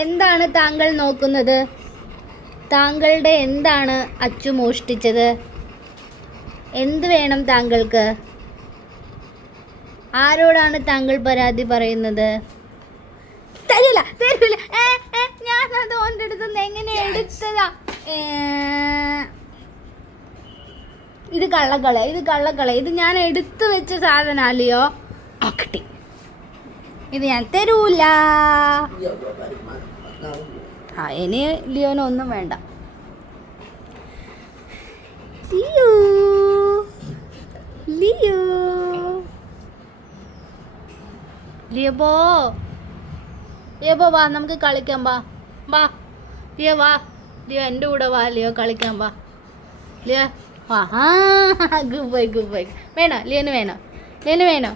എന്താണ് താങ്കൾ നോക്കുന്നത്? താങ്കളുടെ എന്താണ് അച്ചു മോഷ്ടിച്ചത്? എന്ത് വേണം താങ്കൾക്ക്? ആരോടാണ് താങ്കൾ പരാതി പറയുന്നത്? തരില്ല തരില്ല. ഞാനത് ഓൻ്റെ അടുത്തുനിന്ന് എങ്ങനെ എടുത്തതാ? ഇത് കള്ളക്കള. ഇത് ഞാൻ എടുത്തു വെച്ച സാധനല്ലയോ. കിട്ടി. ഇത് ഞാൻ തരൂല. ഇനി ലിയോനൊന്നും വേണ്ട. ലിയോ വാ, നമുക്ക് കളിക്കാം. വാ ലിയോ, വാ ലിയോ, എൻ്റെ കൂടെ വാ ലിയോ, കളിക്കാം. വാ ലിയോ, വാ. Good bye. വേണോ ലിയോന്? വേണോ?